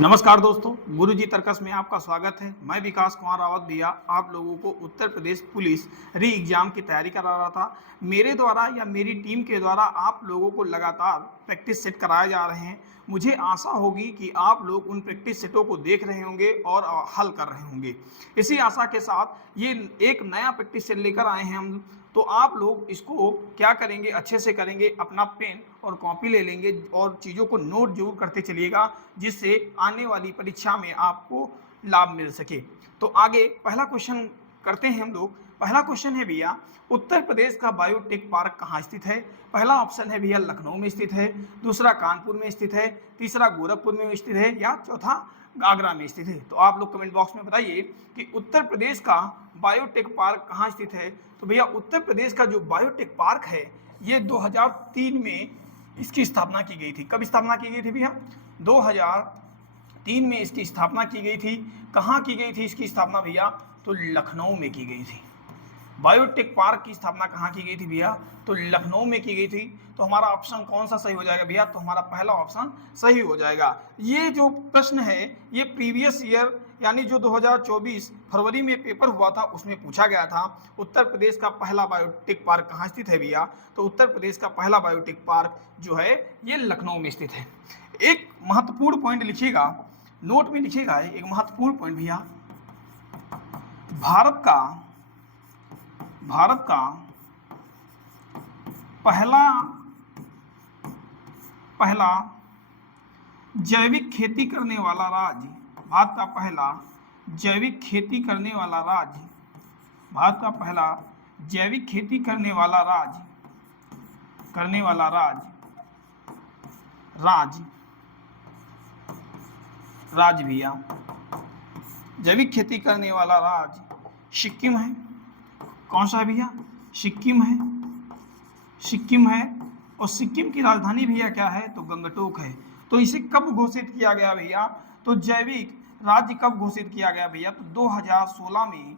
नमस्कार दोस्तों, गुरुजी तर्कस में आपका स्वागत है। मैं विकास कुमार रावत भैया आप लोगों को उत्तर प्रदेश पुलिस री एग्जाम की तैयारी करा रहा था। मेरे द्वारा या मेरी टीम के द्वारा आप लोगों को लगातार प्रैक्टिस सेट कराए जा रहे हैं। मुझे आशा होगी कि आप लोग उन प्रैक्टिस सेटों को देख रहे होंगे और हल कर रहे होंगे। इसी आशा के साथ ये एक नया प्रैक्टिस सेट लेकर आए हैं हम, तो आप लोग इसको क्या करेंगे, अच्छे से करेंगे। अपना पेन और कॉपी ले लेंगे और चीज़ों को नोट जरूर करते चलिएगा, जिससे आने वाली परीक्षा में आपको लाभ मिल सके। तो आगे पहला क्वेश्चन करते हैं हम लोग। पहला क्वेश्चन है भैया, उत्तर प्रदेश का बायोटेक पार्क कहाँ स्थित है? पहला ऑप्शन है भैया लखनऊ में स्थित है, दूसरा कानपुर में स्थित है, तीसरा गोरखपुर में स्थित है या चौथा आगरा में स्थित है। तो आप लोग कमेंट बॉक्स में बताइए कि उत्तर प्रदेश का बायोटेक पार्क कहाँ स्थित है। तो भैया उत्तर प्रदेश का जो बायोटेक पार्क है ये 2003 में इसकी स्थापना की गई थी। कब स्थापना की गई थी भैया? 2003 में इसकी स्थापना की गई थी। कहाँ की गई थी इसकी स्थापना भैया? तो लखनऊ में की गई थी। बायोटेक पार्क की स्थापना कहाँ की गई थी भैया? तो लखनऊ में की गई थी। तो हमारा ऑप्शन कौन सा सही हो जाएगा भैया? तो हमारा पहला ऑप्शन सही हो जाएगा। ये जो प्रश्न है ये प्रीवियस ईयर यानी जो 2024 फरवरी में पेपर हुआ था उसमें पूछा गया था। उत्तर प्रदेश का पहला बायोटेक पार्क कहाँ स्थित है भैया? तो उत्तर प्रदेश का पहला बायोटेक पार्क जो है ये लखनऊ में स्थित है। एक महत्वपूर्ण पॉइंट लिखिएगा, नोट में लिखिएगा एक महत्वपूर्ण पॉइंट भैया, भारत का पहला जैविक खेती करने वाला राज्य, भारत का पहला जैविक खेती करने वाला राज्य, भारत का पहला जैविक खेती करने वाला राज्य भैया, जैविक खेती करने वाला राज्य सिक्किम है। कौन सा है भैया? सिक्किम है। और सिक्किम की राजधानी भैया क्या है? तो गंगटोक है। तो इसे कब घोषित किया गया भैया? तो जैविक राज्य कब घोषित किया गया भैया? तो 2016 में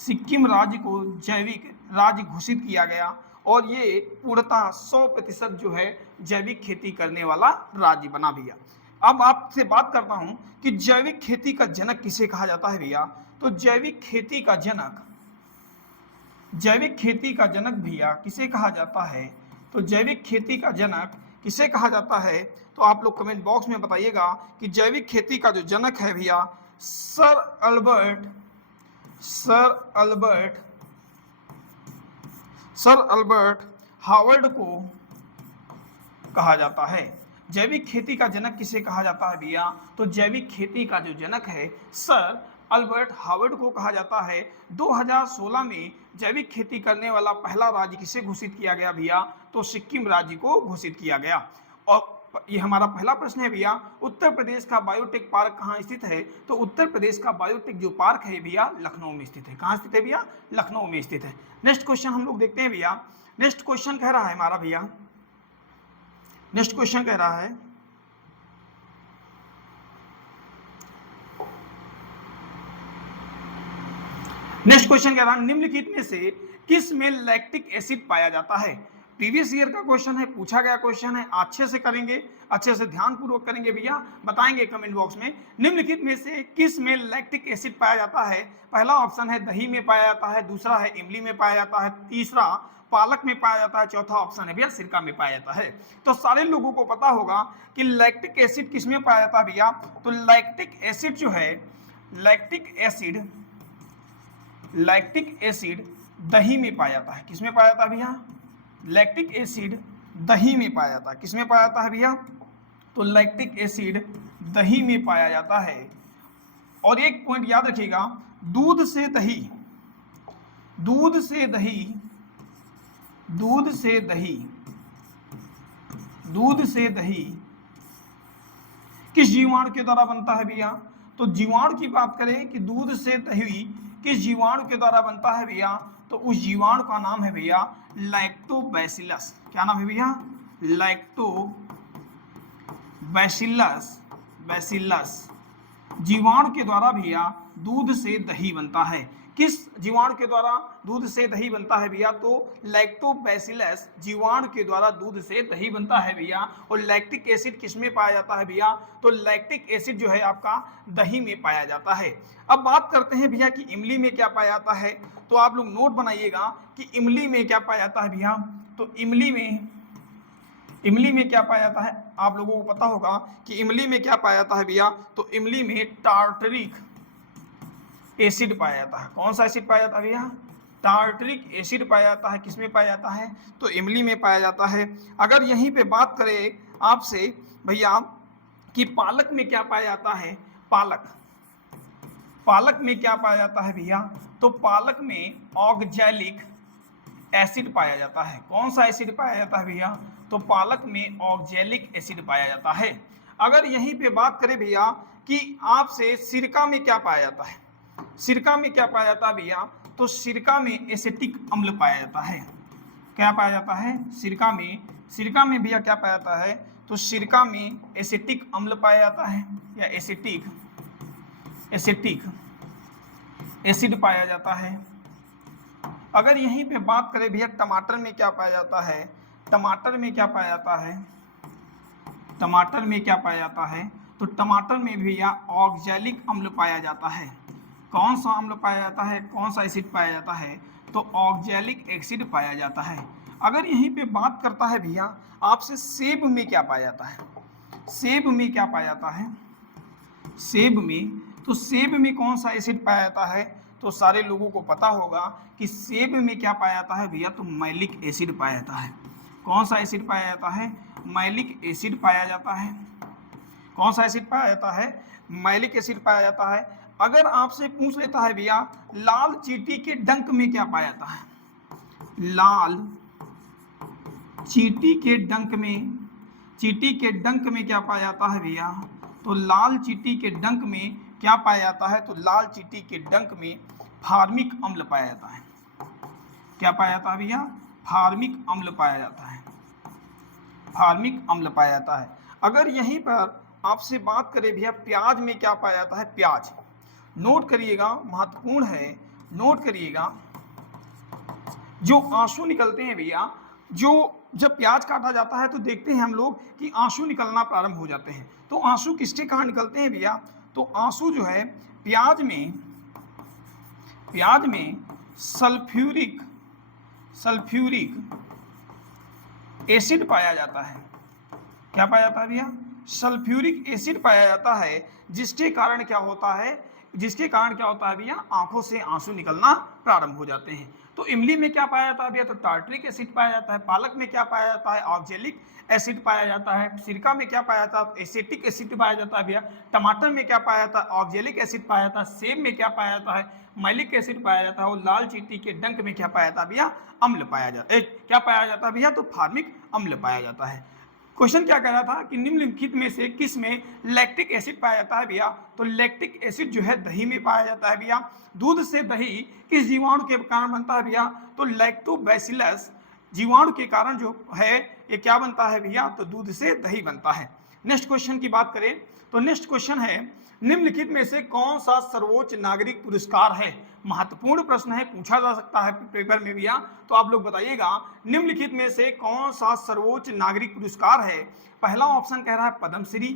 सिक्किम राज्य को जैविक राज्य घोषित किया गया और ये पूर्णतः 100% जो है जैविक खेती करने वाला राज्य बना भैया। अब आपसे बात करता हूं कि जैविक खेती का जनक किसे कहा जाता है भैया? तो जैविक खेती का जनक भैया किसे कहा जाता है? तो जैविक खेती का जनक किसे कहा जाता है? तो आप लोग कमेंट बॉक्स में बताइएगा कि जैविक खेती का जो जनक है भैया सर अल्बर्ट हावर्ड को कहा जाता है। जैविक खेती का जनक किसे कहा जाता है भैया? तो जैविक खेती का जो जनक है सर अल्बर्ट हावर्ड को कहा जाता है। 2016 में जैविक खेती करने वाला पहला राज्य किसे घोषित किया गया भैया? तो सिक्किम राज्य को घोषित किया गया। और ये हमारा पहला प्रश्न है भैया, उत्तर प्रदेश का बायोटेक पार्क कहाँ स्थित है? तो उत्तर प्रदेश का बायोटेक जो पार्क है भैया लखनऊ में स्थित है। कहाँ स्थित है भैया? लखनऊ में स्थित है। नेक्स्ट क्वेश्चन हम लोग देखते हैं भैया। नेक्स्ट क्वेश्चन कह रहा है हमारा भैया, नेक्स्ट क्वेश्चन कह रहा है निम्नलिखित में से किस में लैक्टिक एसिड पाया जाता है? प्रीवियस ईयर का क्वेश्चन है, पूछा गया क्वेश्चन है। अच्छे से करेंगे, अच्छे से ध्यानपूर्वक करेंगे भैया, बताएंगे कमेंट बॉक्स में। निम्नलिखित में से किस में लैक्टिक एसिड पाया जाता है? पहला ऑप्शन है दही में पाया जाता है, दूसरा है इमली में पाया जाता है, तीसरा पालक में पाया जाता है, चौथा ऑप्शन है भैया सिरका में पाया जाता है। तो सारे लोगों को पता होगा कि लैक्टिक एसिड किस में पाया जाता है भैया? तो लैक्टिक एसिड जो है, लैक्टिक एसिड दही में पाया जाता है। किस में पाया जाता है भैया? लैक्टिक एसिड दही में पाया जाता है। किस में पाया जाता है भैया? तो लैक्टिक एसिड दही में पाया जाता है। और एक पॉइंट याद रखिएगा, दूध से दही किस जीवाणु के द्वारा बनता है भैया? तो जीवाणु की बात करें कि दूध से दही किस जीवाणु के द्वारा बनता है भैया? तो उस जीवाणु का नाम है भैया लैक्टोबैसिलस। क्या नाम है भैया? लैक्टोबैसिलस जीवाणु के द्वारा भैया दूध से दही बनता है। किस जीवाणु के द्वारा दूध से दही बनता है भैया? तो लैक्टोबैसिलस जीवाणु के द्वारा दूध से दही बनता है भैया। और लैक्टिक एसिड किस में पाया जाता है भैया? तो लैक्टिक एसिड जो है आपका दही में पाया जाता है। अब बात करते हैं भैया कि इमली में क्या पाया जाता है। तो आप लोग नोट बनाइएगा कि इमली में क्या पाया जाता है भैया। तो इमली में क्या पाया जाता है? आप लोगों को पता होगा कि इमली में क्या पाया जाता है भैया। तो इमली में टार्टरिक एसिड पाया जाता है। कौन सा एसिड पाया जाता है भैया? टार्टरिक एसिड पाया जाता है। किसमें पाया जाता है? तो इमली में पाया जाता है। अगर यहीं पे बात करें आपसे भैया कि पालक में क्या पाया जाता है। पालक में क्या पाया जाता है भैया? तो पालक में ऑक्जैलिक एसिड पाया जाता है। कौन सा एसिड पाया जाता है भैया? तो पालक में ऑक्जैलिक एसिड पाया जाता है। अगर यहीं पे बात करें भैया कि आपसे सिरका में क्या पाया जाता है। सिरका में क्या पाया जाता है भैया? तो सिरका में एसिटिक अम्ल पाया जाता है। क्या पाया जाता है? सिरका में भैया क्या पाया जाता है? तो सिरका में एसिटिक अम्ल पाया जाता है या एसिटिक एसिड पाया जाता है। अगर यहीं पे बात करें भैया टमाटर में क्या पाया जाता है। टमाटर में क्या पाया जाता है? तो टमाटर में भैया ऑक्जैलिक अम्ल पाया जाता है। कौन सा अम्ल पाया जाता है? कौन सा एसिड पाया जाता है? तो ऑक्जैलिक एसिड पाया जाता है। अगर यहीं पे बात करता है भैया आपसे सेब में क्या पाया जाता है। सेब में क्या पाया जाता है? तो सेब में कौन सा एसिड पाया जाता है? तो सारे लोगों को पता होगा कि सेब में क्या पाया जाता है भैया। तो मैलिक एसिड पाया जाता है। कौन सा एसिड पाया जाता है? मैलिक एसिड पाया जाता है। कौन सा एसिड पाया जाता है? मैलिक एसिड पाया जाता है। अगर आपसे पूछ लेता है भैया लाल चींटी के डंक में क्या पाया जाता है। लाल चींटी के डंक में क्या पाया जाता है भैया? तो लाल चींटी के डंक में क्या पाया जाता है? तो लाल चींटी के डंक में फार्मिक अम्ल पाया जाता है। क्या पाया जाता है भैया? फार्मिक अम्ल पाया जाता है। अगर यहीं पर आपसे बात करें भैया प्याज में क्या पाया जाता है। प्याज नोट करिएगा, महत्वपूर्ण है, नोट करिएगा। जो आंसू निकलते हैं भैया, जो जब प्याज काटा जाता है तो देखते हैं हम लोग कि आंसू निकलना प्रारंभ हो जाते हैं। तो आंसू किसके कारण निकलते हैं भैया? तो आंसू जो है प्याज में सल्फ्यूरिक एसिड पाया जाता है। क्या पाया जाता है भैया? सल्फ्यूरिक एसिड पाया जाता है, जिसके कारण क्या होता है भैया? आंखों से आंसू निकलना प्रारंभ हो जाते हैं। तो इमली में क्या पाया जाता है भैया? तो टार्टरिक एसिड पाया जाता है। पालक में क्या पाया जाता है? ऑक्जैलिक एसिड पाया जाता है। सिरका में क्या पाया जाता है? एसिटिक एसिड पाया जाता है भैया। टमाटर में क्या पाया जाता है? ऑक्जैलिक एसिड पाया जाता है। सेब में क्या पाया जाता है? मैलिक एसिड पाया जाता है। और लाल चींटी के डंक में क्या पाया जाता है भैया? अम्ल पाया जाता है। क्या पाया जाता है भैया? तो फार्मिक अम्ल पाया जाता है। क्वेश्चन क्या कह रहा था कि निम्नलिखित में से किस में लैक्टिक एसिड पाया जाता है भैया? तो लैक्टिक एसिड जो है दही में पाया जाता है भैया। दूध से दही किस जीवाणु के कारण बनता है भैया? तो लैक्टोबैसिलस जीवाणु के कारण जो है ये क्या बनता है भैया? तो दूध से दही बनता है। नेक्स्ट क्वेश्चन की बात करें तो नेक्स्ट क्वेश्चन है निम्नलिखित में से कौन सा सर्वोच्च नागरिक पुरस्कार है? महत्वपूर्ण प्रश्न है, पूछा जा सकता है पेपर में भैया। तो आप लोग बताइएगा निम्नलिखित में से कौन सा सर्वोच्च नागरिक पुरस्कार है? पहला ऑप्शन कह रहा है पद्मश्री,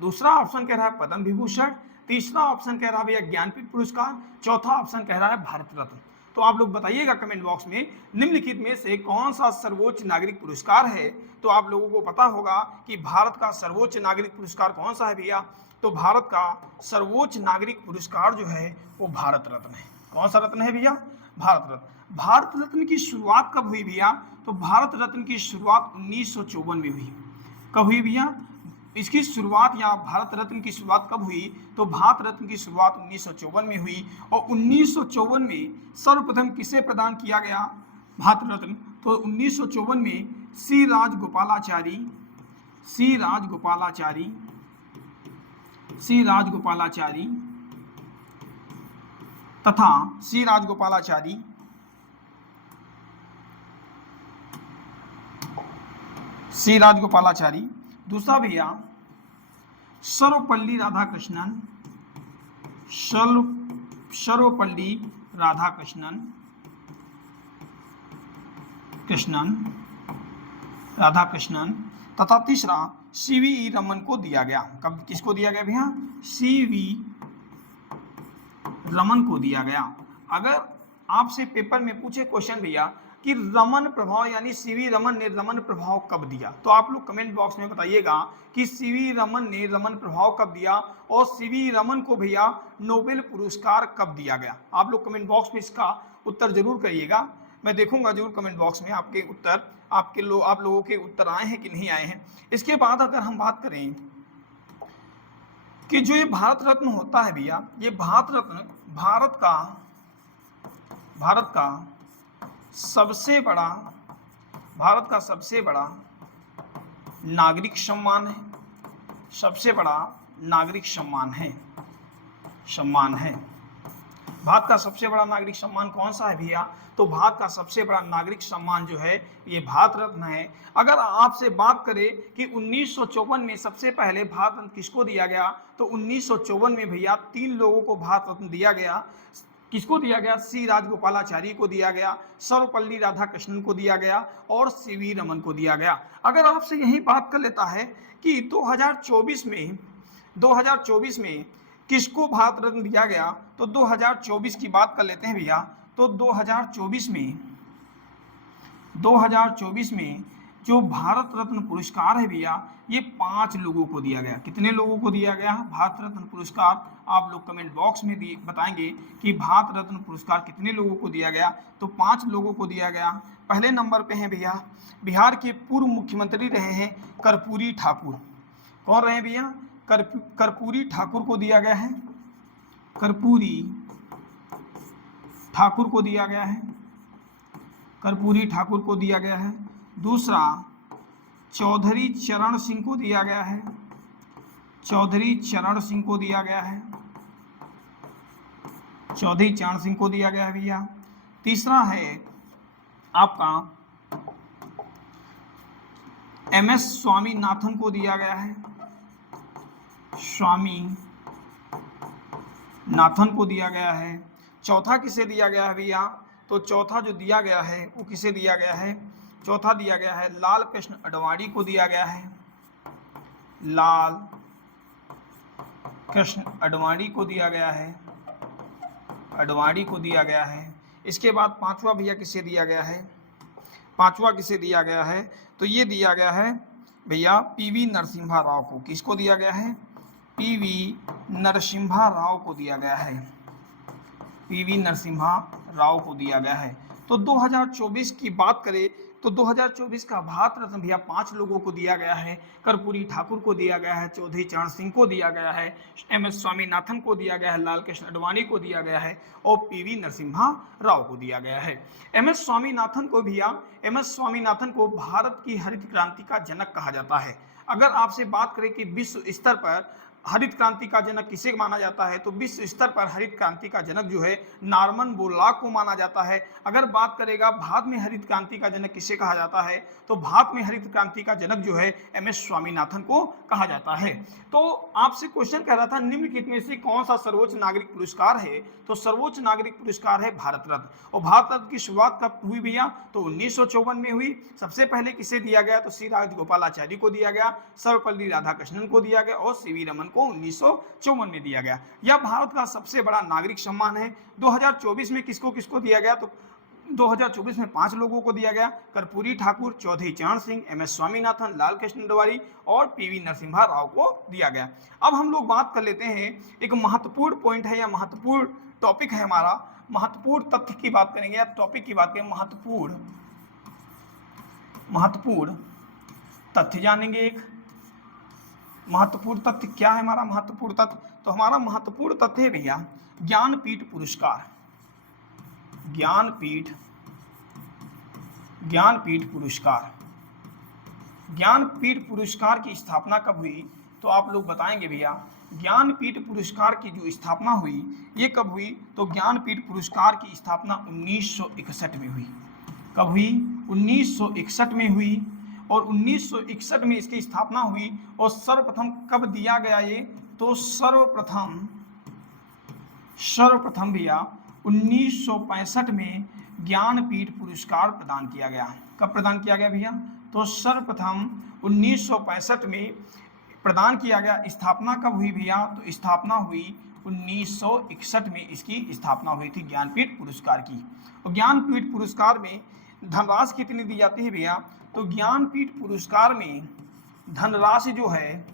दूसरा ऑप्शन कह रहा है पद्म विभूषण, तीसरा ऑप्शन कह रहा है भैया ज्ञानपीठ पुरस्कार, चौथा ऑप्शन कह रहा है भारत रत्न। तो आप लोग बताइएगा कमेंट बॉक्स में निम्नलिखित में से कौन सा सर्वोच्च नागरिक पुरस्कार है। तो आप लोगों को पता होगा कि भारत का सर्वोच्च नागरिक पुरस्कार कौन सा है भैया? तो भारत का सर्वोच्च नागरिक पुरस्कार जो है वो भारत रत्न है। कौन सा रत्न है भैया? भारत रत्न। भारत रत्न की शुरुआत कब हुई भैया? तो भारत रत्न की शुरुआत 1954 में हुई। कब हुई भैया? इसकी शुरुआत या भारत रत्न की शुरुआत कब हुई? तो भारत रत्न की शुरुआत 1954 में हुई। और 1954 में सर्वप्रथम किसे प्रदान किया गया भारत रत्न? तो 1954 में सी राजगोपालाचारी दूसरा भैया सर्वपल्ली राधाकृष्णन तथा तीसरा सीवी रमन को दिया गया। कब किसको दिया गया भैया? सीवी रमन को दिया गया। अगर आपसे पेपर में पूछे क्वेश्चन भैया कि रमन प्रभाव यानी सीवी रमन ने रमन प्रभाव कब दिया, तो आप लोग कमेंट बॉक्स में बताइएगा कि सीवी रमन ने रमन प्रभाव कब दिया और सीवी रमन को भैया नोबेल पुरस्कार कब दिया गया। आप लोग कमेंट बॉक्स में इसका उत्तर जरूर करिएगा, मैं देखूंगा जरूर कमेंट बॉक्स में आपके उत्तर, आप लोगों के उत्तर आए हैं कि नहीं आए हैं। इसके बाद अगर हम बात करें कि जो ये भारत रत्न होता है भैया, ये भारत रत्न भारत का सबसे बड़ा नागरिक सम्मान है, सबसे बड़ा नागरिक सम्मान है। भारत का सबसे बड़ा नागरिक सम्मान कौन सा है भैया? तो भारत का सबसे बड़ा नागरिक सम्मान जो है ये भारत रत्न है। अगर आपसे बात करें कि 1954 में सबसे पहले भारत रत्न किसको दिया गया, तो 1954 में भैया 3 लोगों को भारत रत्न दिया गया। किसको दिया गया? सी राजगोपालाचारी को दिया गया, सर्वपल्ली राधाकृष्णन को दिया गया और सीवी रमन को दिया गया। अगर आपसे यही बात कर लेता है कि 2024 में किसको भारत रत्न दिया गया, तो 2024 की बात कर लेते हैं भैया। तो 2024 में जो भारत रत्न पुरस्कार है भैया ये 5 लोगों को दिया गया। कितने लोगों को दिया गया भारत रत्न पुरस्कार? आप लोग कमेंट बॉक्स में बताएंगे कि भारत रत्न पुरस्कार कितने लोगों को दिया गया। तो 5 लोगों को दिया गया। पहले नंबर पे हैं भैया बिहार के पूर्व मुख्यमंत्री रहे हैं कर्पूरी ठाकुर। कौन रहे भैया? कर्पूरी ठाकुर को दिया गया है, कर्पूरी ठाकुर को दिया गया है, कर्पूरी ठाकुर को दिया गया है। दूसरा चौधरी चरण सिंह को दिया गया है, चौधरी चरण सिंह को दिया गया है, चौधरी चरण सिंह को दिया गया है भैया। तीसरा है आपका MS स्वामीनाथन को दिया गया है, स्वामीनाथन को दिया गया है। चौथा किसे दिया गया है भैया? तो चौथा जो दिया गया है वो किसे दिया गया है? चौथा दिया गया है लाल कृष्ण आडवाणी को दिया गया है, लाल कृष्ण आडवाणी को दिया गया है, आडवाणी को दिया गया है। इसके बाद पांचवा भैया किसे दिया गया है? पांचवा किसे दिया गया है? तो ये दिया गया है भैया PV नरसिम्हा राव को। किसको दिया गया है? PV नरसिम्हा राव को दिया गया है, PV नरसिम्हा राव को दिया गया है। तो 2024 की बात करें तो 2024 का भारत रत्न भैया 5 लोगों को दिया गया है। कर्पूरी ठाकुर को दिया गया है, चौधरी चरण सिंह को दिया गया है, MS स्वामीनाथन को दिया गया है, लाल कृष्ण आडवाणी को दिया गया है और PV नरसिम्हा राव को दिया गया है। MS स्वामीनाथन को भारत की हरित क्रांति का जनक कहा जाता है। अगर आपसे बात करें कि विश्व स्तर पर हरित क्रांति का जनक किसे माना जाता है, तो विश्व स्तर पर हरित क्रांति का जनक जो है नॉर्मन बोरलॉग को माना जाता है। अगर बात करेगा भारत में हरित क्रांति का जनक किसे कहा जाता है, तो भारत में हरित क्रांति का जनक जो है MS स्वामीनाथन को कहा जाता है। तो आपसे क्वेश्चन कह रहा था निम्नलिखित में से कौन सा सर्वोच्च नागरिक पुरस्कार है, तो सर्वोच्च नागरिक पुरस्कार है भारत रत्न। और भारत रत्न की शुरुआत कब हुई भैया? तो 1954 में हुई। सबसे पहले किसे दिया गया? तो सी राजगोपालाचारी को दिया गया, सर्वपल्ली राधाकृष्णन को दिया गया और सीवी रमन को 1954 में दिया गया। यह भारत का सबसे बड़ा नागरिक सम्मान है। 2024 में किसको किसको दिया गया? तो 2024 में 5 लोगों को दिया गया, कर्पूरी ठाकुर, चौधरी चरण सिंह, MS स्वामीनाथन, लाल कृष्ण आडवाणी और PV नरसिम्हा राव को दिया गया। अब हम लोग बात कर लेते हैं, एक महत्वपूर्ण पॉइंट है या महत्वपूर्ण टॉपिक है हमारा, महत्वपूर्ण तथ्य की बात करेंगे या टॉपिक की बात करेंगे। महत्वपूर्ण तथ्य जानेंगे। एक महत्वपूर्ण तथ्य क्या है हमारा महत्वपूर्ण तथ्य? तो हमारा महत्वपूर्ण तथ्य है भैया ज्ञानपीठ पुरस्कार। ज्ञानपीठ पुरस्कार की स्थापना कब हुई? तो आप लोग बताएंगे भैया। ज्ञानपीठ पुरस्कार की जो स्थापना हुई ये कब हुई? तो ज्ञानपीठ पुरस्कार की स्थापना 1961 में हुई। कब हुई? 1961 में हुई। और 1961 में इसकी स्थापना हुई। और सर्वप्रथम कब दिया गया ये? तो सर्वप्रथम भैया 1965 में ज्ञानपीठ पुरस्कार प्रदान किया गया। कब प्रदान किया गया भैया? तो सर्वप्रथम 1965 में प्रदान किया गया। स्थापना कब हुई भैया? तो स्थापना हुई 1961 में इसकी स्थापना हुई थी ज्ञानपीठ पुरस्कार की। और ज्ञानपीठ पुरस्कार में धनराशि कितनी दी जाती है भैया? तो ज्ञानपीठ पुरस्कार में धनराशि जो है,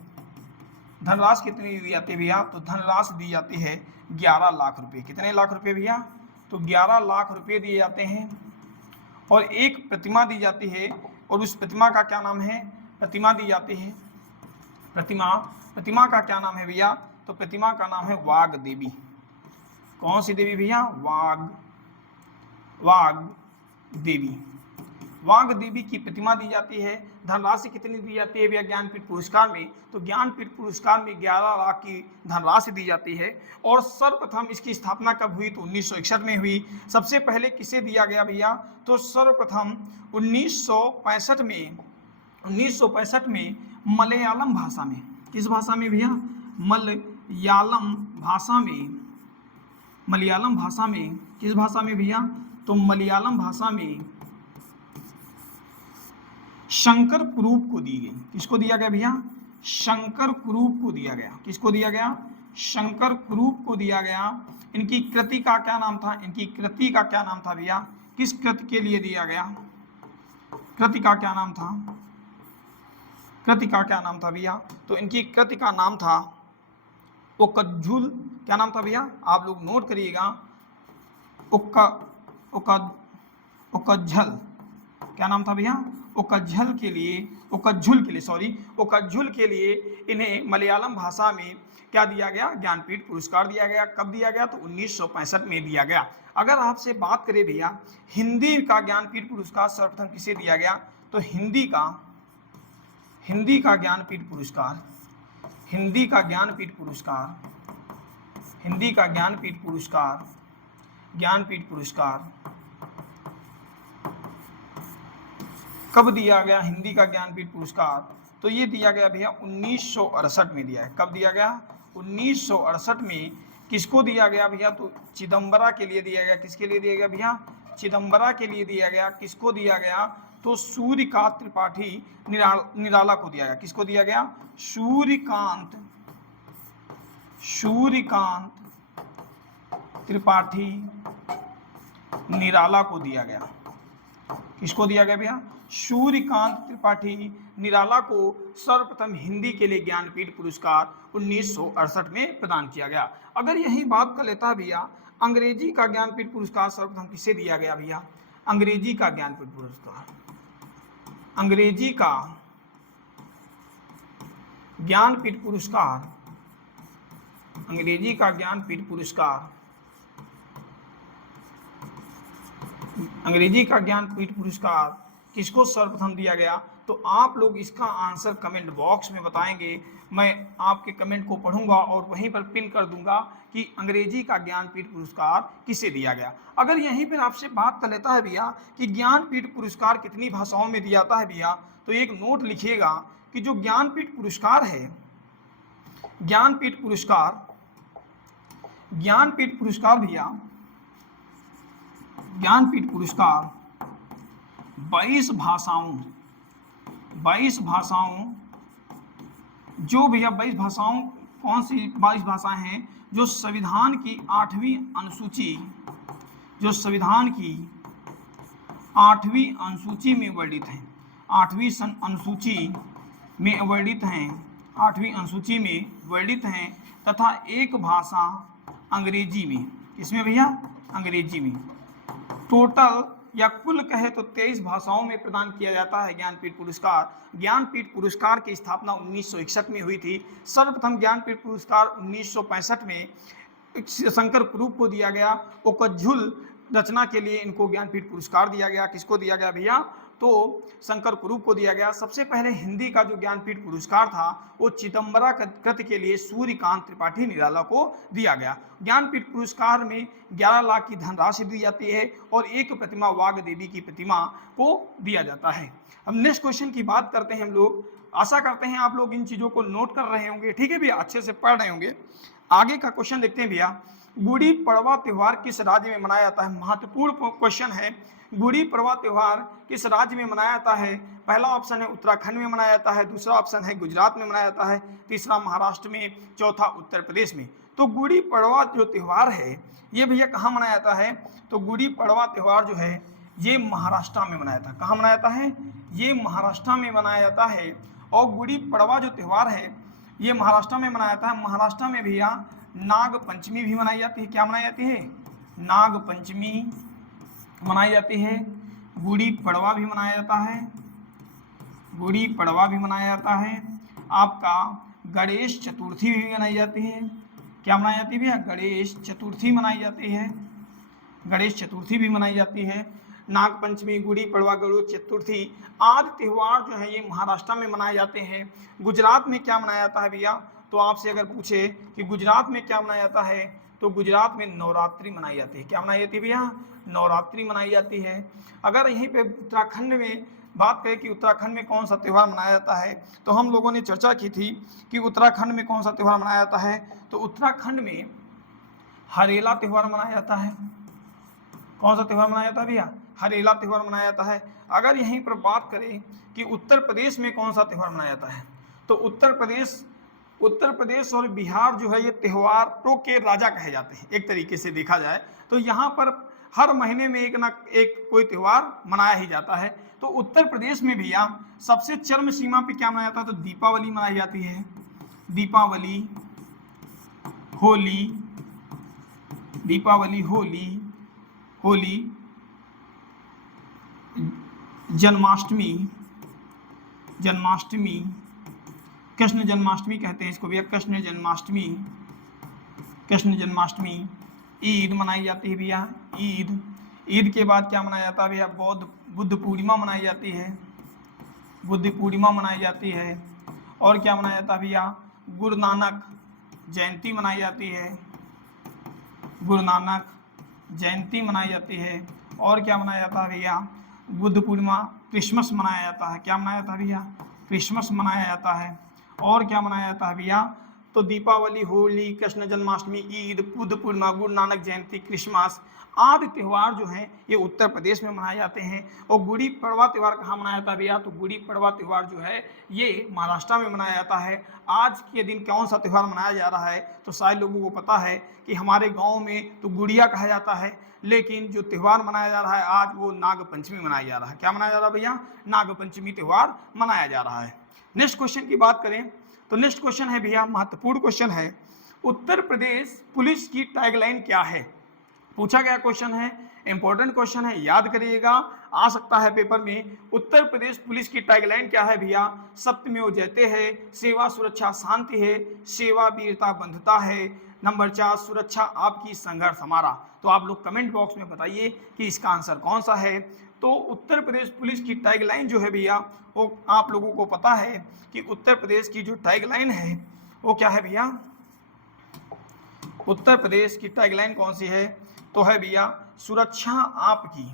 धनराशि कितनी दी जाती है भैया? तो धनराशि दी जाती है 11 लाख रुपए। कितने लाख रुपए भैया? तो 11 लाख रुपए दिए जाते हैं। और एक प्रतिमा दी जाती है, और उस प्रतिमा का क्या नाम है? प्रतिमा दी जाती है, प्रतिमा का क्या नाम है भैया? तो प्रतिमा का नाम है वाग देवी। कौन सी देवी भैया? वाग देवी। वाग देवी की प्रतिमा दी जाती है। धनराशि कितनी दी जाती है भैया ज्ञानपीठ पुरस्कार में? तो ज्ञानपीठ पुरस्कार में 11 लाख की धनराशि दी जाती है। और सर्वप्रथम इसकी स्थापना कब हुई? तो 1961 में हुई। सबसे पहले किसे दिया गया भैया? तो सर्वप्रथम 1965 में मलयालम भाषा में। किस भाषा में भैया? मलयालम भाषा में। किस भाषा में भैया? तो मलयालम भाषा में शंकर कुरूप को दी गई। किसको दिया गया भैया? शंकर कुरूप को दिया गया। किसको दिया गया? शंकर कुरूप को दिया गया। इनकी कृति का क्या नाम था? इनकी कृति का क्या नाम था भैया? किस कृति के लिए दिया गया? कृति का क्या नाम था? कृति का क्या नाम था भैया? तो इनकी कृति का नाम था ओकज्झुल। क्या नाम था भैया? आप लोग नोट करिएगा। ओकज्झल। क्या नाम था भैया? ओकज्झुल के लिए इन्हें मलयालम भाषा में क्या दिया गया? ज्ञानपीठ पुरस्कार दिया गया। कब दिया गया? तो 1965 में दिया गया। अगर आपसे बात करें भैया हिंदी का ज्ञानपीठ पुरस्कार सर्वप्रथम किसे दिया गया? तो हिंदी का ज्ञानपीठ पुरस्कार कब दिया गया? हिंदी का ज्ञानपीठ पुरस्कार तो ये दिया गया भैया 1968 में दिया है। कब दिया गया? 1968 में। किसको दिया गया भैया? तो चिदम्बरा के लिए दिया गया। किसके लिए दिया गया भैया? चिदम्बरा के लिए दिया गया। किसको दिया गया? तो सूर्यकांत त्रिपाठी निराला को दिया गया। किसको दिया गया? सूर्यकांत त्रिपाठी निराला को दिया गया। किसको दिया गया भैया? सूर्यकांत त्रिपाठी निराला को सर्वप्रथम हिंदी के लिए ज्ञानपीठ पुरस्कार 1968 में प्रदान किया गया। अगर यही बात कर लेता है भैया अंग्रेजी का ज्ञानपीठ पुरस्कार सर्वप्रथम किसे दिया गया भैया? अंग्रेजी का ज्ञानपीठ पुरस्कार किसको सर्वप्रथम दिया गया? तो आप लोग इसका आंसर कमेंट बॉक्स में बताएंगे। मैं आपके कमेंट को पढ़ूंगा और वहीं पर पिन कर दूंगा कि अंग्रेजी का ज्ञानपीठ पुरस्कार किसे दिया गया। अगर यहीं पर आपसे बात कर लेता है भैया कि ज्ञानपीठ पुरस्कार कितनी भाषाओं में दिया जाता है भैया, तो एक नोट लिखिएगा कि जो ज्ञानपीठ पुरस्कार है, ज्ञानपीठ भैया 22 भाषाओं जो भैया 22 भाषाओं, कौन सी 22 भाषाएं हैं? जो संविधान की 8वीं अनुसूची में वर्णित हैं। 8वीं अनुसूची में वर्णित हैं तथा एक भाषा अंग्रेजी में। इसमें भैया अंग्रेजी में। टोटल या कुल कहे तो 23 भाषाओं में प्रदान किया जाता है ज्ञानपीठ पुरस्कार। ज्ञानपीठ पुरस्कार की स्थापना 1961 में हुई थी। सर्वप्रथम ज्ञानपीठ पुरस्कार 1965 में शंकर कुरूप को दिया गया। ओकज्झुल रचना के लिए इनको ज्ञानपीठ पुरस्कार दिया गया। किसको दिया गया भैया? तो शंकर कुरूप को दिया गया। सबसे पहले हिंदी का जो ज्ञानपीठ पुरस्कार था वो चिदम्बरा कृति के लिए सूर्यकांत त्रिपाठी निराला को दिया गया। ज्ञानपीठ पुरस्कार में 11 लाख की धनराशि दी जाती है और एक प्रतिमा वाग देवी की प्रतिमा को दिया जाता है। अब नेक्स्ट क्वेश्चन की बात करते हैं हम लोग। आशा करते हैं आप लोग इन चीज़ों को नोट कर रहे होंगे, ठीक है भैया, अच्छे से पढ़ रहे होंगे। आगे का क्वेश्चन देखते हैं भैया। गुड़ी पड़वा त्योहार किस राज्य में मनाया जाता है? महत्वपूर्ण क्वेश्चन है। गुड़ी पड़वा त्योहार किस राज्य में मनाया जाता है? पहला ऑप्शन है उत्तराखंड में मनाया जाता है, दूसरा ऑप्शन है गुजरात में मनाया जाता है, तीसरा महाराष्ट्र में, चौथा उत्तर प्रदेश में। तो गुड़ी पड़वा जो त्योहार है ये भैया कहाँ मनाया जाता है? तो गुड़ी पड़वा त्योहार जो है ये महाराष्ट्र में मनाया जाता है। कहाँ मनाया जाता है? ये महाराष्ट्र में मनाया जाता है। और गुड़ी पड़वा जो त्योहार है ये महाराष्ट्र में मनाया जाता है। महाराष्ट्र में भैया नाग पंचमी भी मनाई जाती है। क्या मनाई जाती है? नाग पंचमी मनाई जाती है। गुड़ी पड़वा भी मनाया जाता है, गुड़ी पड़वा भी मनाया जाता है। आपका गणेश चतुर्थी भी मनाई जाती है। क्या मनाई जाती है भैया? गणेश चतुर्थी मनाई जाती है, गणेश चतुर्थी भी मनाई जाती है। नाग पंचमी, गुड़ी पड़वा, गणेश चतुर्थी आदि त्यौहार जो है ये महाराष्ट्र में मनाए जाते हैं। गुजरात में क्या मनाया जाता है भैया? तो आपसे अगर पूछे कि गुजरात में क्या मनाया जाता है तो गुजरात में नवरात्रि मनाई जाती है। क्या मनाई जाती है भैया? नवरात्रि मनाई जाती है। अगर यहीं पे उत्तराखंड में बात करें कि उत्तराखंड में कौन सा त्यौहार मनाया जाता है तो हम लोगों ने चर्चा की थी कि उत्तराखंड में कौन सा त्यौहार मनाया जाता है। तो उत्तराखंड में हरेला त्यौहार मनाया जाता है। कौन सा त्यौहार मनाया जाता है भैया? हरेला त्यौहार मनाया जाता है। अगर यहीं पर बात करें कि उत्तर प्रदेश में कौन सा त्यौहार मनाया जाता है तो उत्तर प्रदेश और बिहार जो है ये त्योहारों के राजा कहे जाते हैं। एक तरीके से देखा जाए तो यहाँ पर हर महीने में एक ना एक कोई त्यौहार मनाया ही जाता है। तो उत्तर प्रदेश में भैया सबसे चरम सीमा पे क्या मनाया जाता है? तो दीपावली मनाई जाती है। दीपावली, होली, दीपावली, होली, जन्माष्टमी, कृष्ण जन्माष्टमी कहते हैं इसको भैया, कृष्ण जन्माष्टमी, ईद मनाई जाती है भैया। ईद के बाद क्या मनाया जाता है भैया? बुद्ध पूर्णिमा मनाई जाती है, बुद्ध पूर्णिमा मनाई जाती है। और क्या मनाया जाता है भैया? गुरु नानक जयंती मनाई जाती है, गुरु नानक जयंती मनाई जाती है। और क्या मनाया जाता है भैया? बुद्ध पूर्णिमा, क्रिसमस मनाया जाता है। क्या मनाया जाता है भैया? क्रिसमस मनाया जाता है। और क्या मनाया जाता है भैया? तो दीपावली, होली, कृष्ण जन्माष्टमी, ईद, बुद्ध पूर्णिमा, गुरु नानक जयंती, क्रिसमस आदि त्यौहार जो हैं ये उत्तर प्रदेश में मनाए जाते हैं। और गुड़ी पड़वा त्यौहार कहाँ मनाया जाता है भैया? तो गुड़ी पड़वा त्यौहार जो है ये महाराष्ट्र में मनाया जाता है। आज के दिन कौन सा त्यौहार मनाया जा रहा है? तो शायद लोगों को पता है कि हमारे गाँव में तो गुड़िया कहा जाता है, लेकिन जो त्यौहार मनाया जा रहा है आज वो नाग पंचमी मनाया जा रहा है। क्या मनाया जा रहा है भैया? नाग पंचमी त्यौहार मनाया जा रहा है। नेक्स्ट क्वेश्चन की बात करें तो नेक्स्ट क्वेश्चन है भैया, महत्वपूर्ण क्वेश्चन है, उत्तर प्रदेश पुलिस की टैगलाइन क्या है? पूछा गया क्वेश्चन है, इंपॉर्टेंट क्वेश्चन है, याद करिएगा, आ सकता है पेपर में। उत्तर प्रदेश पुलिस की टैगलाइन क्या है भैया? सत्यमेव जयते है, सेवा सुरक्षा शांति है, सेवा वीरता बंधुता है, नंबर 4 सुरक्षा आपकी संघर्ष हमारा। तो आप लोग कमेंट बॉक्स में बताइए कि इसका आंसर कौन सा है। तो उत्तर प्रदेश पुलिस की टैगलाइन जो है भैया वो आप लोगों को पता है कि उत्तर प्रदेश की जो टैगलाइन है वो क्या है भैया? उत्तर प्रदेश की टैगलाइन कौन सी है? तो है भैया सुरक्षा आपकी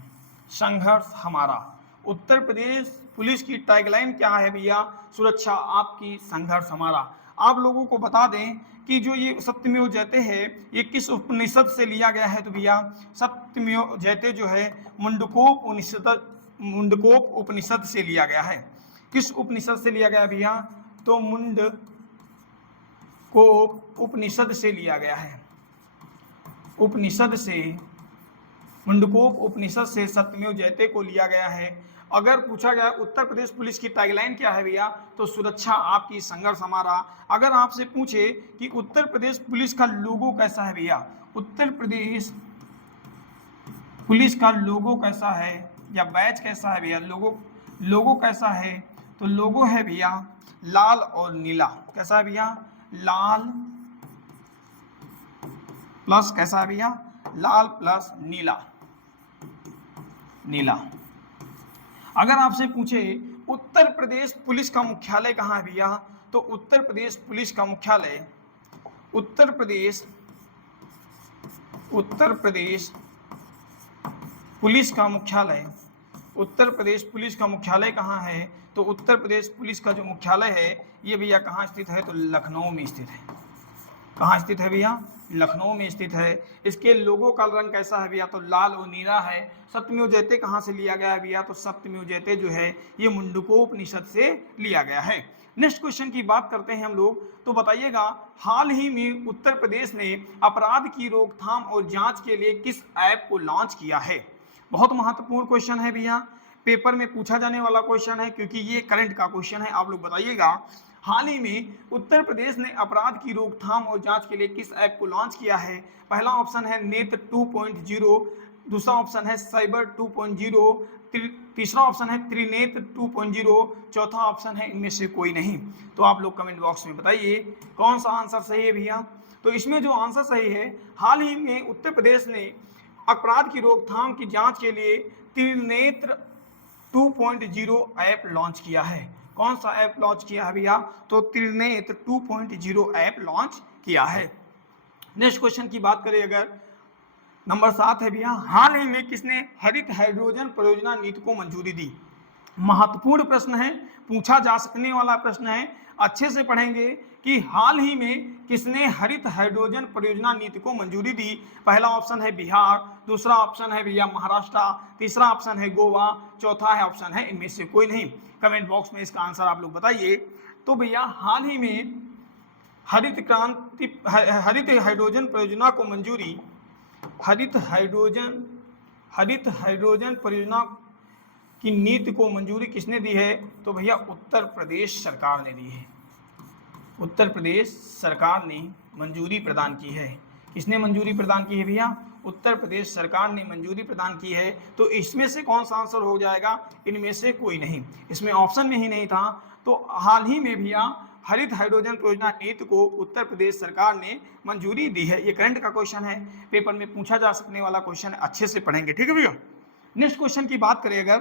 संघर्ष हमारा। उत्तर प्रदेश पुलिस की टैगलाइन क्या है भैया? सुरक्षा आपकी संघर्ष हमारा। आप लोगों को बता दें कि जो ये सत्यमेव जयते है ये किस उपनिषद से लिया गया है? तो भैया सत्यमेव जयते जो है मुंडकोप उपनिषद से लिया गया है। किस उपनिषद से लिया गया भैया? तो मुंडकोप उपनिषद से लिया गया है। मुंडकोप उपनिषद से सत्यमेव जयते को लिया गया है। अगर पूछा गया उत्तर प्रदेश पुलिस की टैगलाइन क्या है भैया? तो सुरक्षा आपकी संघर्ष हमारा। अगर आपसे पूछे कि उत्तर प्रदेश पुलिस का लोगो कैसा है भैया? उत्तर प्रदेश पुलिस का लोगो कैसा है या बैच कैसा है भैया? लोगो कैसा है? तो लोगो है भैया लाल और नीला। कैसा है भैया? लाल प्लस कैसा है भैया? लाल प्लस नीला। अगर आपसे पूछे उत्तर प्रदेश पुलिस का मुख्यालय कहाँ है भैया? तो उत्तर प्रदेश पुलिस का मुख्यालय उत्तर प्रदेश पुलिस का मुख्यालय कहाँ है? तो उत्तर प्रदेश पुलिस का जो मुख्यालय है ये भैया कहाँ स्थित है? तो लखनऊ में स्थित है। कहाँ स्थित है भैया? लखनऊ में स्थित है। इसके लोगो का रंग कैसा है भैया? तो लाल और नीला है। सत्यमेव जयते कहाँ से लिया गया है भैया? तो सत्यमेव जयते जो है ये मुंडकोपनिषद से लिया गया है। नेक्स्ट क्वेश्चन की बात करते हैं हम लोग, तो बताइएगा हाल ही में उत्तर प्रदेश ने अपराध की रोकथाम और जांच के लिए किस ऐप को लॉन्च किया है? बहुत महत्वपूर्ण क्वेश्चन है भैया, पेपर में पूछा जाने वाला क्वेश्चन है, क्योंकि ये करंट का क्वेश्चन है। आप लोग बताइएगा हाल ही में उत्तर प्रदेश ने अपराध की रोकथाम और जांच के लिए किस ऐप को लॉन्च किया है? पहला ऑप्शन है नेत्र 2.0, दूसरा ऑप्शन है साइबर 2.0, तीसरा ऑप्शन है त्रिनेत्र 2.0, चौथा ऑप्शन है इनमें से कोई नहीं। तो आप लोग कमेंट बॉक्स में बताइए कौन सा आंसर सही है भैया। तो इसमें जो आंसर सही है, हाल ही में उत्तर प्रदेश ने अपराध की रोकथाम की जांच के लिए त्रिनेत्र 2.0 ऐप लॉन्च किया है। कौन सा ऐप लॉन्च किया है भैया? तो त्रिनेत्र 2.0 ऐप लॉन्च किया है। नेक्स्ट क्वेश्चन की बात करें अगर, नंबर 7 है भैया, हाल ही में किसने हरित हाइड्रोजन परियोजना नीति को मंजूरी दी? महत्वपूर्ण प्रश्न है, पूछा जा सकने वाला प्रश्न है, अच्छे से पढ़ेंगे कि हाल ही में किसने हरित हाइड्रोजन परियोजना नीति को मंजूरी दी? पहला ऑप्शन है बिहार, दूसरा ऑप्शन है भैया महाराष्ट्र, तीसरा ऑप्शन है गोवा, चौथा है ऑप्शन है इनमें से कोई नहीं। कमेंट बॉक्स में इसका आंसर आप लोग बताइए। तो भैया हाल ही में हरित हाइड्रोजन परियोजना को मंजूरी, हरित हाइड्रोजन परियोजना की नीति को मंजूरी किसने दी है? तो भैया उत्तर प्रदेश सरकार ने दी है। उत्तर प्रदेश सरकार ने मंजूरी प्रदान की है। किसने मंजूरी प्रदान की है भैया? उत्तर प्रदेश सरकार ने मंजूरी प्रदान की है। तो इसमें से कौन सा आंसर हो जाएगा? इनमें से कोई नहीं। इसमें ऑप्शन में ही नहीं था। तो हाल ही में भैया हरित हाइड्रोजन परियोजना नीति को उत्तर प्रदेश सरकार ने मंजूरी दी है। ये करंट का क्वेश्चन है, पेपर में पूछा जा सकने वाला क्वेश्चन है, अच्छे से पढ़ेंगे, ठीक है भैया। नेक्स्ट क्वेश्चन की बात करें अगर,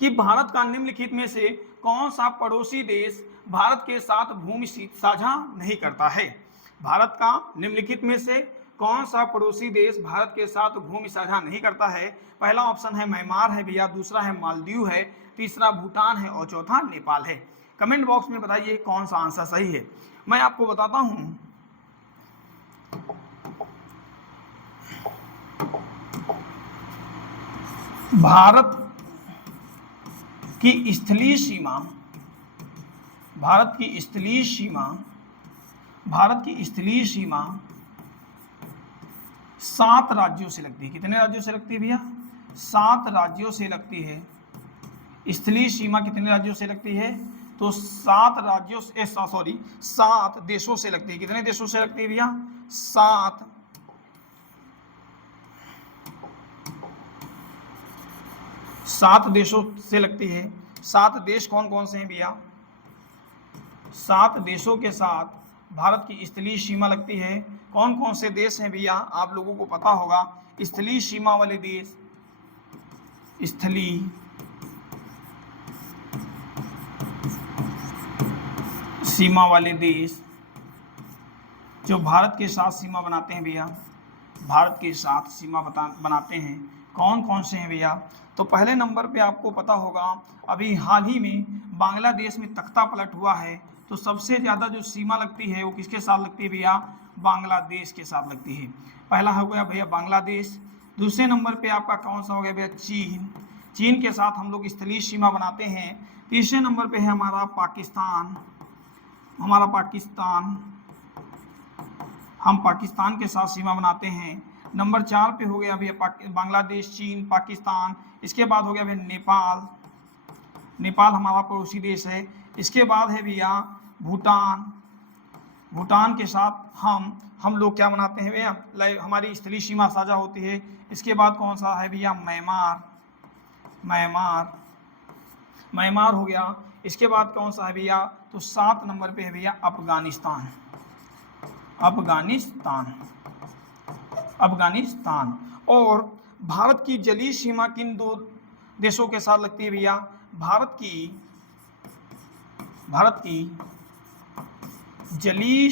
कि भारत का निम्नलिखित में से कौन सा पड़ोसी देश भारत के साथ भूमि साझा नहीं करता है? भारत का निम्नलिखित में से कौन सा पड़ोसी देश भारत के साथ भूमि साझा नहीं करता है? पहला ऑप्शन है म्यांमार है भैया, दूसरा है मालदीव है, तीसरा भूटान है और चौथा नेपाल है। कमेंट बॉक्स में बताइए कौन सा आंसर सही है। मैं आपको बताता हूं, भारत की स्थलीय सीमा, भारत की स्थलीय सीमा 7 राज्यों से लगती है। कितने राज्यों से लगती है भैया? 7 राज्यों से लगती है। स्थलीय सीमा कितने राज्यों से लगती है? तो 7 राज्यों से, 7 देशों से लगती है। कितने देशों से लगती है भैया? 7 देशों से लगती है। 7 देश कौन कौन से हैं भैया? 7 देशों के साथ भारत की स्थलीय सीमा लगती है। कौन कौन से देश हैं भैया? आप लोगों को पता होगा। स्थलीय सीमा वाले देश, स्थलीय सीमा वाले देश जो भारत के साथ सीमा बनाते हैं भैया, भारत के साथ सीमा बनाते हैं, कौन कौन से हैं भैया? तो पहले नंबर पे आपको पता होगा, अभी हाल ही में बांग्लादेश में तख्ता पलट हुआ है, तो सबसे ज़्यादा जो सीमा लगती है वो किसके साथ लगती है भैया? बांग्लादेश के साथ लगती है। पहला हो गया भैया बांग्लादेश। दूसरे नंबर पे आपका कौन सा हो गया भैया? चीन। चीन के साथ हम लोग स्थलीय सीमा बनाते हैं। तीसरे नंबर पे है हमारा पाकिस्तान। हम पाकिस्तान के साथ सीमा बनाते हैं। नंबर 4 पे हो गया भैया बांग्लादेश, चीन, पाकिस्तान। इसके बाद हो गया भैया नेपाल। नेपाल हमारा पड़ोसी देश है। इसके बाद है भैया भूटान। भूटान के साथ हम लोग क्या बनाते हैं भैया? हमारी स्थलीय सीमा साझा होती है। इसके बाद कौन सा है भैया? म्यांमार हो गया। इसके बाद कौन सा है भैया? तो 7 नंबर पे है भैया अफगानिस्तान। और भारत की जलीय सीमा किन 2 देशों के साथ लगती है भैया? भारत की जलीय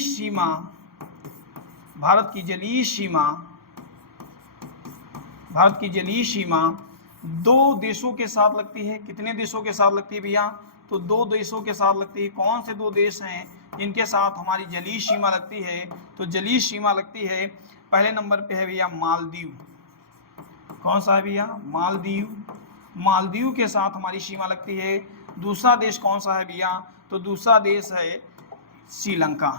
सीमा 2 देशों के साथ लगती है। कितने देशों के साथ लगती है भैया? तो 2 देशों के साथ लगती है। कौन से 2 देश हैं? जिनके साथ हमारी जलीय सीमा लगती है, तो जलीय सीमा लगती है पहले नंबर पे है भैया मालदीव। कौन सा है भैया? मालदीव। मालदीव के साथ हमारी सीमा लगती है। दूसरा देश कौन सा है भैया? तो दूसरा देश है श्रीलंका।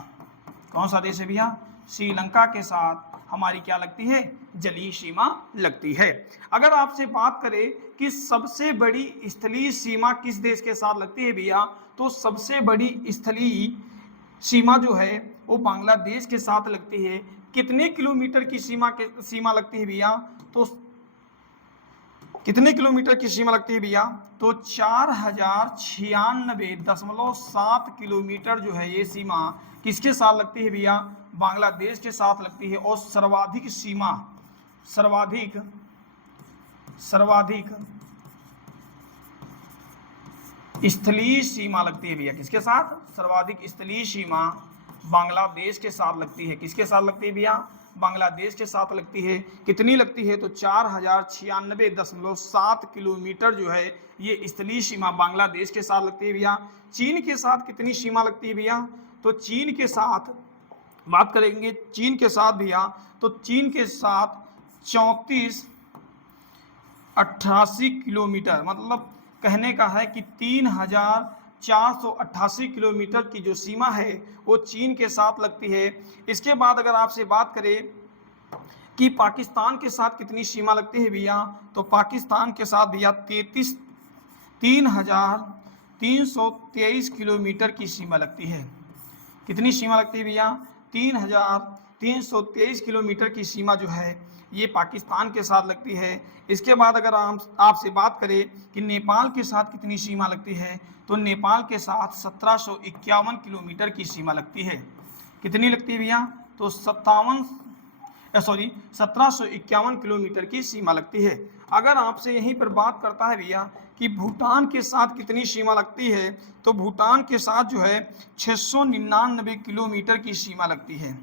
कौन सा देश है भैया? श्रीलंका के साथ हमारी क्या लगती है? जलीय सीमा लगती है। अगर आपसे बात करें कि सबसे बड़ी स्थलीय सीमा किस देश के साथ लगती है भैया, तो सबसे बड़ी स्थलीय सीमा जो है वो बांग्लादेश के साथ लगती है। कितने किलोमीटर की सीमा लगती है भैया? तो कितने किलोमीटर की सीमा लगती है भैया? तो 4096.7 किलोमीटर जो है ये सीमा किसके साथ लगती है भैया? बांग्लादेश के साथ लगती है। और सर्वाधिक स्थलीय सीमा लगती है भैया किसके साथ? सर्वाधिक स्थलीय सीमा बांग्लादेश के साथ लगती है। किसके साथ लगती है भैया? बांग्लादेश के साथ लगती है। कितनी लगती है? तो 4096.7 किलोमीटर जो है ये स्थलीय सीमा बांग्लादेश के साथ लगती है भैया। चीन के साथ कितनी सीमा लगती है भैया? तो चीन के साथ बात करेंगे, चीन के साथ भैया, तो चीन के साथ 3488 किलोमीटर, मतलब कहने का है कि 3488 किलोमीटर की जो सीमा है वो चीन के साथ लगती है। इसके बाद अगर आपसे बात करें कि पाकिस्तान के साथ कितनी सीमा लगती है भैया, तो पाकिस्तान के साथ भैया 3323 किलोमीटर की सीमा लगती है। कितनी सीमा लगती है भैया? 3323 किलोमीटर की सीमा जो है ये पाकिस्तान के साथ लगती है। इसके बाद अगर आपसे बात करें कि नेपाल के साथ कितनी सीमा लगती है, तो नेपाल के साथ 1751 किलोमीटर की सीमा लगती है। कितनी लगती है भैया? तो 1751 किलोमीटर की सीमा लगती है। अगर आपसे यहीं पर बात करता है भैया कि भूटान के साथ कितनी सीमा लगती है, तो भूटान के साथ जो है 699 किलोमीटर की सीमा लगती है।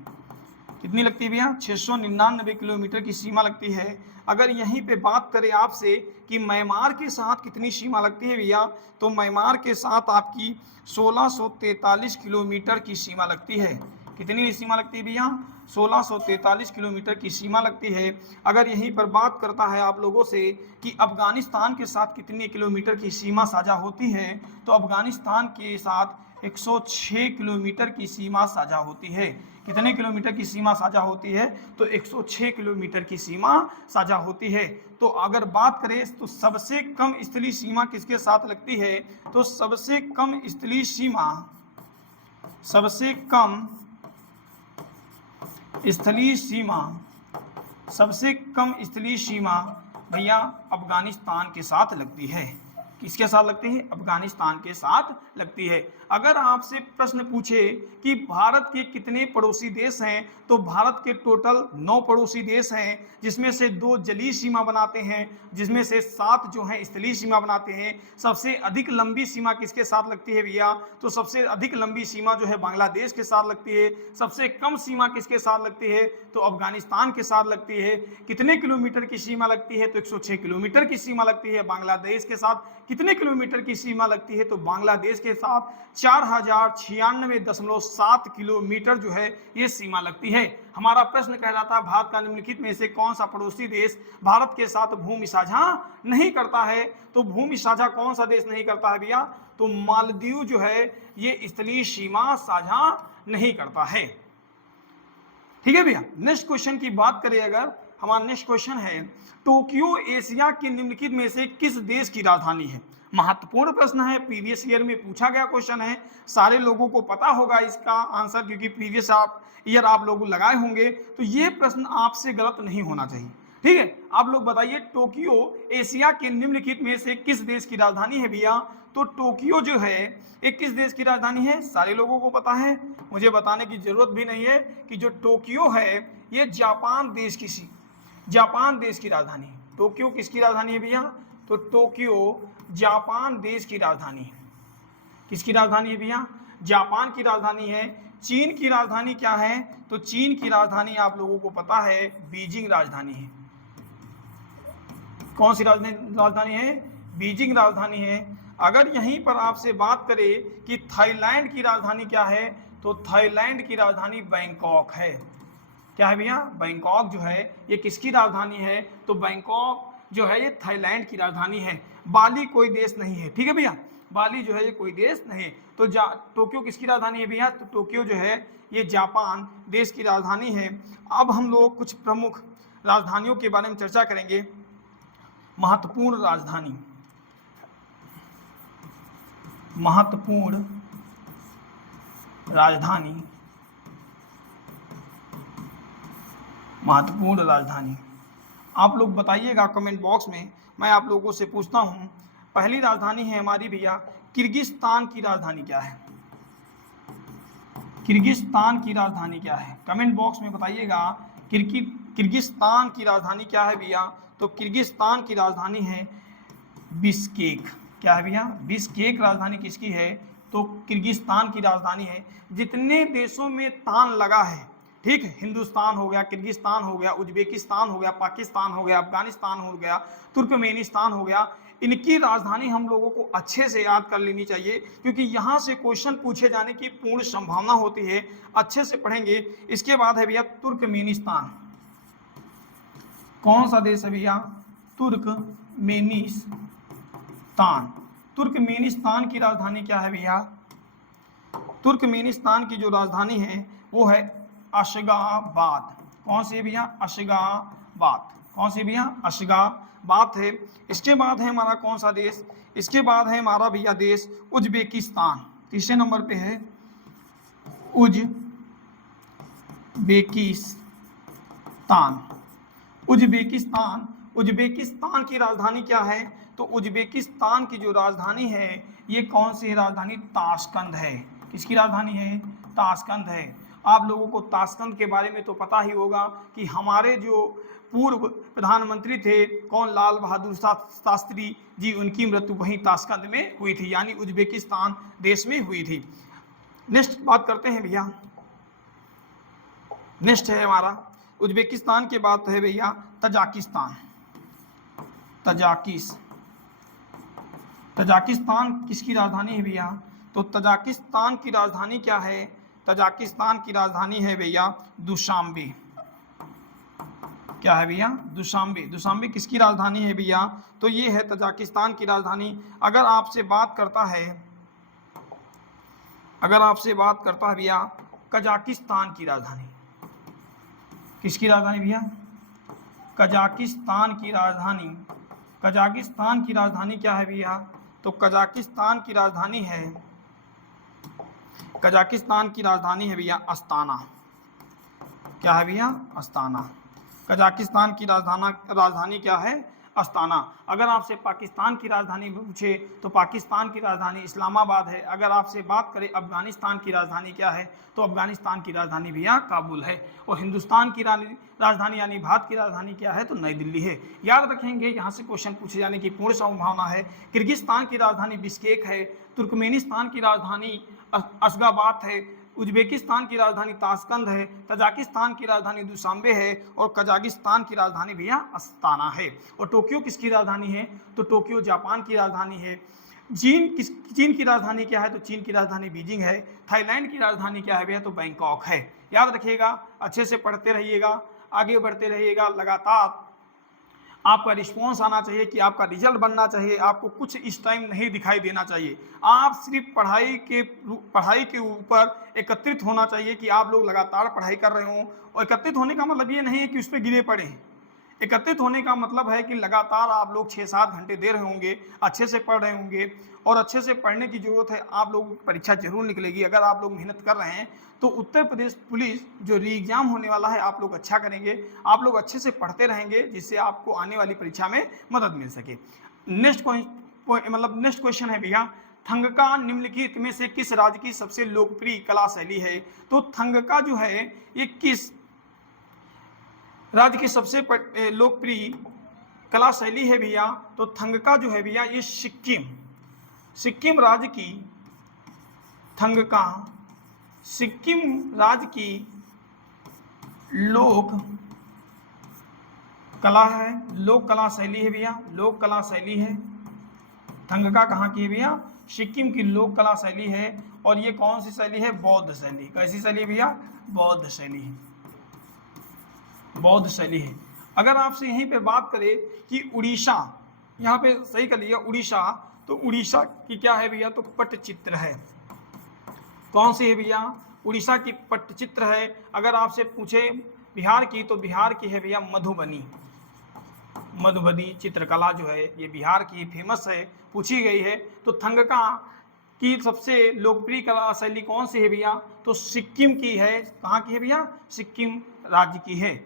कितनी लगती है भैया? 699 किलोमीटर की सीमा लगती है। अगर यहीं पे बात करें आपसे कि म्यांमार के साथ कितनी सीमा लगती है भैया, तो म्यांमार के साथ आपकी 1643 किलोमीटर की सीमा लगती है। कितनी सीमा लगती है भैया? 1643 किलोमीटर की सीमा लगती है। अगर यहीं पर बात करता है आप लोगों से कि अफगानिस्तान के साथ कितनी किलोमीटर की सीमा साझा होती है, तो अफगानिस्तान के साथ 106 किलोमीटर की सीमा साझा होती है। कितने किलोमीटर की सीमा साझा होती है? तो 106 किलोमीटर की सीमा साझा होती है। तो अगर बात करें तो सबसे कम स्थलीय सीमा किसके साथ लगती है, तो सबसे कम स्थलीय सीमा भैया अफगानिस्तान के साथ लगती है। किसके साथ लगती है? अफगानिस्तान के साथ लगती है। अगर आपसे प्रश्न पूछे कि भारत के कितने पड़ोसी देश हैं, तो भारत के टोटल 9 पड़ोसी देश हैं, जिसमें से 2 जलीय सीमा बनाते हैं, जिसमें से 7 जो हैं स्थलीय सीमा बनाते हैं। सबसे अधिक लंबी सीमा किसके साथ लगती है भैया? तो सबसे अधिक लंबी सीमा जो है बांग्लादेश के साथ लगती है। सबसे कम सीमा किसके साथ लगती है? तो अफगानिस्तान के साथ लगती है। कितने किलोमीटर की सीमा लगती है? तो 106 किलोमीटर की सीमा लगती है। बांग्लादेश के साथ कितने किलोमीटर की सीमा लगती है? तो बांग्लादेश के साथ 4096.7 किलोमीटर जो है ये सीमा लगती है। हमारा प्रश्न कह रहा था भारत का निम्नलिखित में से कौन सा पड़ोसी देश भारत के साथ भूमि साझा नहीं करता है? तो भूमि साझा कौन सा देश नहीं करता है भैया? तो मालदीव जो है ये स्थलीय सीमा साझा नहीं करता है। ठीक है भैया। नेक्स्ट क्वेश्चन की बात करें अगर, हमारा नेक्स्ट क्वेश्चन है टोक्यो एशिया के निम्नलिखित में से किस देश की राजधानी है? महत्वपूर्ण प्रश्न है, प्रीवियस ईयर में पूछा गया क्वेश्चन है। सारे लोगों को पता होगा इसका आंसर, क्योंकि प्रीवियस ईयर आप लोग लगाए होंगे। तो ये प्रश्न आपसे गलत नहीं होना चाहिए। ठीक है, आप लोग बताइए टोक्यो एशिया के निम्नलिखित में से किस देश की राजधानी है भैया? तो टोक्यो जो है एक किस देश की राजधानी है? सारे लोगों को पता है, मुझे बताने की जरूरत भी नहीं है कि जो टोक्यो है ये जापान देश की राजधानी है। टोक्यो किसकी राजधानी है भैया? तो टोक्यो जापान देश की राजधानी है। किसकी राजधानी है भैया? जापान की राजधानी है। चीन की राजधानी क्या है? तो चीन की राजधानी आप लोगों को पता है बीजिंग राजधानी है। कौन सी राजधानी है? बीजिंग राजधानी है। अगर यहीं पर आपसे बात करें कि थाईलैंड की राजधानी क्या है, तो थाईलैंड की राजधानी बैंकॉक है। क्या है भैया? बैंकॉक जो है ये किसकी राजधानी है? तो बैंकॉक जो है ये थाईलैंड की राजधानी है। बाली कोई देश नहीं है, ठीक है भैया, बाली जो है ये कोई देश नहीं है। तो टोक्यो किसकी राजधानी है भैया? तो टोक्यो जो है ये जापान देश की राजधानी है। अब हम लोग कुछ प्रमुख राजधानियों के बारे में चर्चा करेंगे। महत्वपूर्ण राजधानी, महत्वपूर्ण राजधानी, महत्वपूर्ण राजधानी आप लोग बताइएगा कमेंट बॉक्स में। मैं आप लोगों से पूछता हूं, पहली राजधानी है हमारी भैया किर्गिस्तान की राजधानी क्या है? किर्गिस्तान की राजधानी क्या है? कमेंट बॉक्स में बताइएगा। किर्गिस्तान की राजधानी क्या है भैया? तो किर्गिस्तान की राजधानी है बिश्केक। क्या है भैया? बिश्केक राजधानी किसकी है? तो किर्गिस्तान की राजधानी है। जितने देशों में तान लगा है, ठीक है, हिंदुस्तान हो गया, किर्गिस्तान हो गया, उज्बेकिस्तान हो गया, पाकिस्तान हो गया, अफगानिस्तान हो गया, तुर्कमेनिस्तान हो गया, इनकी राजधानी हम लोगों को अच्छे से याद कर लेनी चाहिए, क्योंकि यहाँ से क्वेश्चन पूछे जाने की पूर्ण संभावना होती है। अच्छे से पढ़ेंगे। इसके बाद है भैया तुर्कमेनिस्तान। कौन सा देश है भैया? तुर्कमेनिस्तान। तुर्कमेनिस्तान की राजधानी क्या है भैया? तुर्कमेनिस्तान की जो राजधानी है वो है अशगाबाद। कौन सी भैया? अशगाबाद। कौन सी भैया? अशगाबाद है। इसके बाद है हमारा कौन सा देश? इसके बाद है हमारा भैया देश उज्बेकिस्तान। तीसरे नंबर पे है उज्बेकिस्तान। उज्बेकिस्तान, उज्बेकिस्तान की राजधानी क्या है? तो उज्बेकिस्तान की जो राजधानी है ये कौन सी राजधानी? ताशकंद है। किसकी राजधानी है? ताशकंद है। आप लोगों को ताशकंद के बारे में तो पता ही होगा कि हमारे जो पूर्व प्रधानमंत्री थे, कौन, लाल बहादुर शास्त्री जी, उनकी मृत्यु वहीं ताशकंद में हुई थी, यानी उज्बेकिस्तान देश में हुई थी। नेक्स्ट बात करते हैं भैया। नेक्स्ट है हमारा उज्बेकिस्तान के बाद है भैया तजाकिस्तान। तजाकिस्तान किसकी राजधानी है भैया? तो तजाकिस्तान की राजधानी क्या है? तजाकिस्तान की राजधानी है भैया दुशांबे। क्या है भैया? दुशांबे। दुशांबे किसकी राजधानी है भैया? तो ये है तजाकिस्तान की राजधानी। अगर आपसे बात करता है भैया कजाकिस्तान की राजधानी, किसकी राजधानी भैया? कजाकिस्तान की राजधानी। कजाकिस्तान की राजधानी क्या है भैया? तो कजाकिस्तान की राजधानी है भैया अस्ताना। क्या है भैया? अस्ताना। कजाकिस्तान की राजधानी क्या है? अस्ताना। अगर आपसे पाकिस्तान की राजधानी पूछे तो पाकिस्तान की राजधानी इस्लामाबाद है। अगर आपसे बात करें अफगानिस्तान की राजधानी क्या है, तो अफगानिस्तान की राजधानी भैया काबुल है। और हिंदुस्तान की राजधानी यानी भारत की राजधानी क्या है? तो नई दिल्ली है। याद रखेंगे, यहाँ से क्वेश्चन पूछे जाने की पूर्ण संभावना है। किर्गिस्तान की राजधानी बिश्केक है। तुर्कमेनिस्तान की राजधानी अशगाबाद है। उज्बेकिस्तान की राजधानी ताशकंद है। तजाकिस्तान की राजधानी दुशांबे है। और कजाकिस्तान की राजधानी भैया अस्ताना है। और टोक्यो किसकी राजधानी है? तो टोक्यो जापान की राजधानी है। चीन की राजधानी क्या है? तो चीन की राजधानी बीजिंग है। थाईलैंड की राजधानी क्या है भैया? तो बैंकॉक है। याद रखिएगा, अच्छे से पढ़ते रहिएगा, आगे बढ़ते रहिएगा। लगातार आपका रिस्पॉन्स आना चाहिए कि आपका रिजल्ट बनना चाहिए। आपको कुछ इस टाइम नहीं दिखाई देना चाहिए। आप सिर्फ पढ़ाई के ऊपर एकत्रित होना चाहिए कि आप लोग लगातार पढ़ाई कर रहे हों। और एकत्रित होने का मतलब ये नहीं है कि उस पर गिरे पड़े हैं। एकत्रित होने का मतलब है कि लगातार आप लोग 6-7 घंटे दे रहे होंगे, अच्छे से पढ़ रहे होंगे। और अच्छे से पढ़ने की ज़रूरत है। आप लोगों की परीक्षा जरूर निकलेगी अगर आप लोग मेहनत कर रहे हैं। तो उत्तर प्रदेश पुलिस जो री एग्जाम होने वाला है, आप लोग अच्छा करेंगे, आप लोग अच्छे से पढ़ते रहेंगे, जिससे आपको आने वाली परीक्षा में मदद मिल सके। नेक्स्ट क्वेश्चन है भैया, थंगका निम्नलिखित में से किस राज्य की सबसे लोकप्रिय कला शैली है? तो थंगका जो है ये किस राज्य की सबसे लोकप्रिय कला शैली है भैया? तो थंगका जो है भैया ये सिक्किम राज्य की थंगका सिक्किम राज्य की लोक कला है, लोक कला शैली है भैया, लोक कला शैली है। थंगका कहाँ की है भैया? सिक्किम की लोक कला शैली है और ये कौन सी शैली है? बौद्ध शैली। कैसी शैली भैया? बौद्ध शैली है, बौद्ध शैली है। अगर आपसे यहीं पे बात करें कि उड़ीसा, यहाँ पे सही कर लिया उड़ीसा, तो उड़ीसा की क्या है भैया? तो पट्टचित्र है। कौन सी है भैया? उड़ीसा की पट्टचित्र है। अगर आपसे पूछे बिहार की, तो बिहार की है भैया मधुबनी। मधुबनी चित्रकला जो है ये बिहार की फेमस है, पूछी गई है। तो थंगका की सबसे लोकप्रिय कला शैली कौन सी है भैया? तो सिक्किम की है। कहाँ की है भैया? सिक्किम राज्य की है।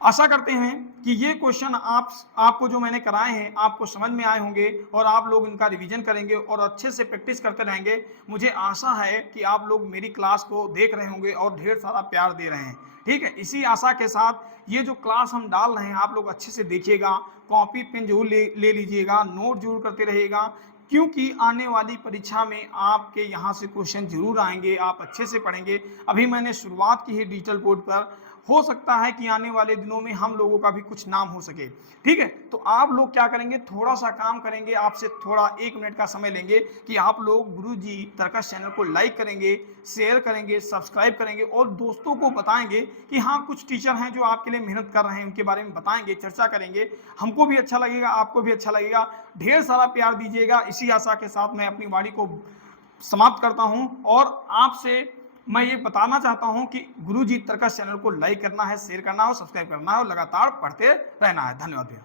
आशा करते हैं कि ये क्वेश्चन आपको जो मैंने कराए हैं आपको समझ में आए होंगे और आप लोग इनका रिवीजन करेंगे और अच्छे से प्रैक्टिस करते रहेंगे। मुझे आशा है कि आप लोग मेरी क्लास को देख रहे होंगे और ढेर सारा प्यार दे रहे हैं। ठीक है, इसी आशा के साथ ये जो क्लास हम डाल रहे हैं आप लोग अच्छे से देखिएगा, कॉपी पेन जरूर ले लीजिएगा, नोट जरूर करते रहिएगा, क्योंकि आने वाली परीक्षा में आपके यहाँ से क्वेश्चन जरूर आएंगे। आप अच्छे से पढ़ेंगे। अभी मैंने शुरुआत की है डिजिटल बोर्ड पर, हो सकता है कि आने वाले दिनों में हम लोगों का भी कुछ नाम हो सके। ठीक है, तो आप लोग क्या करेंगे, थोड़ा सा काम करेंगे, आपसे थोड़ा 1 मिनट का समय लेंगे कि आप लोग गुरुजी तर्कस चैनल को लाइक करेंगे, शेयर करेंगे, सब्सक्राइब करेंगे और दोस्तों को बताएंगे कि हाँ कुछ टीचर हैं जो आपके लिए मेहनत कर रहे हैं, उनके बारे में बताएंगे, चर्चा करेंगे। हमको भी अच्छा लगेगा, आपको भी अच्छा लगेगा। ढेर सारा प्यार दीजिएगा। इसी आशा के साथ मैं अपनी वाणी को समाप्त करता हूं और आपसे मैं ये बताना चाहता हूं कि गुरुजी तर्कस चैनल को लाइक करना है, शेयर करना है और सब्सक्राइब करना है और लगातार पढ़ते रहना है। धन्यवाद भैया।